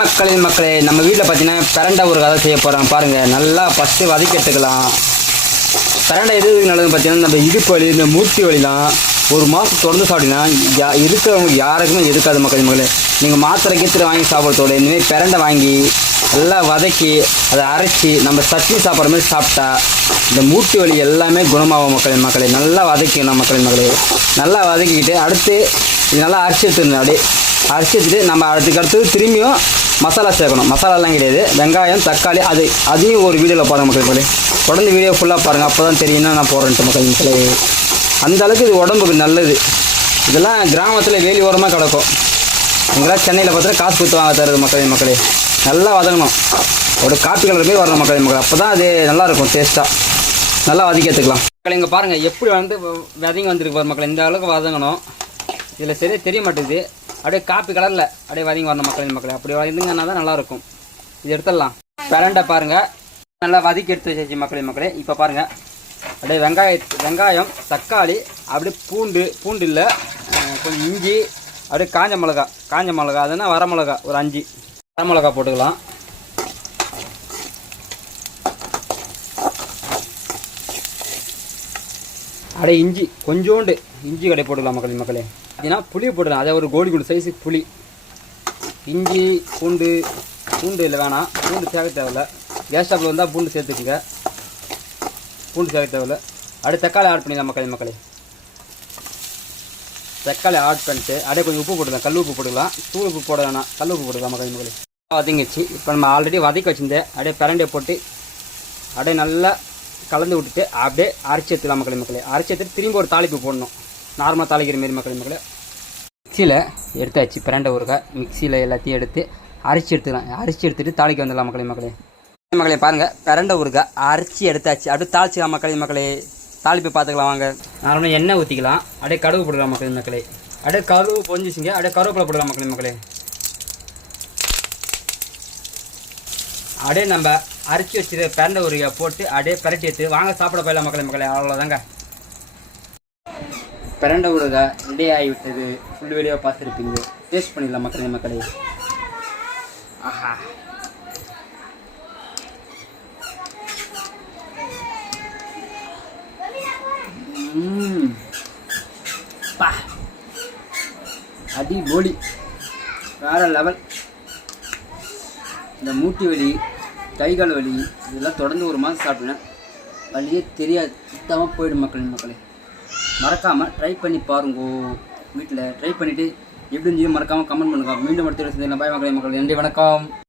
மக்களே நம்ம வீட்டில் பார்த்தீங்கன்னா பிரண்டை ஒரு கதை செய்ய போகிறோம் பாருங்கள். நல்லா ஃபஸ்ட்டு வதக்கி எடுத்துக்கலாம். பிரண்டை எது நல்லதுன்னு பார்த்தீங்கன்னா நம்ம இடுப்பு வலி இந்த மூர்த்தி வலிலாம் ஒரு மாதம் தொடர்ந்து சாப்பிட்டீங்கன்னா இருக்கிறவங்க யாருக்குமே இருக்காது மக்களே. நீங்கள் மாத்திரை கீத்திரை வாங்கி சாப்பிட்றதோட இனிமேல் பிரண்டை வாங்கி நல்லா வதக்கி அதை அரைச்சி நம்ம சட்னி சாப்பிட்ற மாதிரி சாப்பிட்டா இந்த மூட்டு வலி எல்லாமே குணமாகும் மக்களே. நல்லா வதக்கிடணும் மக்களே. நல்லா வதக்கிக்கிட்டு அடுத்து இது நல்லா அரைச்சி எடுத்துருந்தோம். அப்படியே அரைச்சி எடுத்துட்டு நம்ம அடுத்து திரும்பியும் மசாலா சேர்க்கணும். மசாலாலாம் கிடையாது, வெங்காயம் தக்காளி அதையும் ஒரு வீடியோவில் பாருங்கள் மக்களே. தொடர்ந்து வீடியோ ஃபுல்லாக பாருங்கள், அப்போ தான் தெரியும்னா நான் போடுறேன்ட்டு மக்களே. அந்தளவுக்கு இது உடம்புக்கு நல்லது. இதெல்லாம் கிராமத்தில் வேலி ஓரமாக கிடக்கும். இங்கெல்லாம் சென்னையில் பார்த்தா காசு கொடுத்து வாங்க தருது மக்களே. நல்லா வதங்கணும், ஒரு காப்பி கலர் போய் வரணும் மக்களே. அப்போ தான் அது நல்லாயிருக்கும் டேஸ்ட்டாக. நல்லா வதக்கி எடுத்துக்கலாம் மக்களே. இங்கே பாருங்கள் எப்படி வதங்கி வந்துருக்கு பாரு மக்களே. இந்த அளவுக்கு வதங்கணும். இதில் சரியாக தெரிய மாட்டேங்குது. அப்படியே காப்பி கலரில் அப்படியே வதங்கி வரணும் மக்களே. அப்படி வதங்கினா தான் நல்லாயிருக்கும். இது எடுத்துடலாம். பிரண்டை பாருங்கள் நல்லா வதக்கி எடுத்து வச்சு மக்களே. இப்போ பாருங்கள் அப்படியே வெங்காயம் தக்காளி அப்படியே பூண்டு இல்லை கொஞ்சம் இஞ்சி அப்படியே காஞ்ச மிளகா அதுனா வரமிளகா ஒரு 5 வரமிளகா போட்டுக்கலாம். அப்படியே இஞ்சி கொஞ்சோண்டு இஞ்சி கடை போட்டுக்கலாம் மக்களே. அப்படின்னா புளி போட்டுக்கலாம். அதே ஒரு கோடி சைஸு புளி. இஞ்சி பூண்டு இல்லை வேணாம், பூண்டு சேர்க்க தேவையில்லை. கேஸ் ஸ்டவ்வில் வந்தால் பூண்டு சேர்த்துக்குங்க, பூண்டு சேர்க்க தேவையில்லை. அப்படியே தக்காளி ஆட் பண்ணிடலாம் மக்களே. தக்காளி ஆட் பண்ணிட்டு அப்படியே கொஞ்சம் உப்பு போட்டுக்கலாம். கல் உப்பு போட்டுக்கலாம், தூள் உப்பு போட வேணாம், கல் உப்பு போட்டுக்கலாம் மக்களே. வதங்கிச்சு. இப்போ நம்ம ஆல்ரெடி வதக்கி வச்சுருந்தேன். அப்படியே பிரண்டையை போட்டு அப்படியே நல்லா கலந்து விட்டுட்டு அப்படியே அரைச்சி எடுத்துக்கலாம் மக்களே. அரைச்சி எடுத்துட்டு திரும்பி ஒரு தாளிப்பு போடணும், நார்மலாக தாளிக்கிற மாரி மக்களே. மிக்சியில் எடுத்தாச்சு பிரண்டை ஊறுகாய். மிக்சியில் எல்லாத்தையும் எடுத்து அரைச்சி எடுத்துக்கலாம். அரைச்சி எடுத்துகிட்டு தாளிக்க வந்துடலாம் மக்களே. பாருங்கள் பிரண்டை ஊறுகாய் அரைச்சி எடுத்தாச்சு. அப்படியே தாளிச்சிக்கலாம் மக்களே. தாளிப்பு பார்த்துக்கலாம் வாங்க. நார்மலாக எண்ணெய் ஊற்றிக்கலாம். அப்படியே கடுகு போட்டுக்கலாம் மக்களே. அப்படியே கடுகு பொஞ்சிச்சிங்க. அப்படியே கருவேப்பிலை போடலாம் மக்களே. அப்படியே நம்ம அரைச்சி வச்சுட்டு பிரண்டை ஊறுகாய் போட்டு அப்படியே பரட்டி எடுத்து வாங்க சாப்பிட போயிடலாம் மக்களே. அவ்வளோதாங்க, பிரண்டை ஊறுகாய் ரெடி ஆகிவிட்டது. ஃபுல் வீடியோ பார்த்துருப்பீங்க. டேஸ்ட் பண்ணிடலாம் மக்களே. ஆஹா, அடிபொலி, வேற லெவல். இந்த மூட்டி வலி கைகால் வலி இதெல்லாம் தொடர்ந்து ஒரு மாதம் சாப்பிட்டேன், வலியே தெரியாது, சுத்தமாக போயிடும் மக்களே. மறக்காமல் ட்ரை பண்ணி பாருங்க. வீட்டில் ட்ரை பண்ணிவிட்டு எப்படி இருந்துச்சு மறக்காமல் கமெண்ட் பண்ணுங்க. மீண்டும் அடுத்த பாய் மக்களே. நன்றி, வணக்கம்.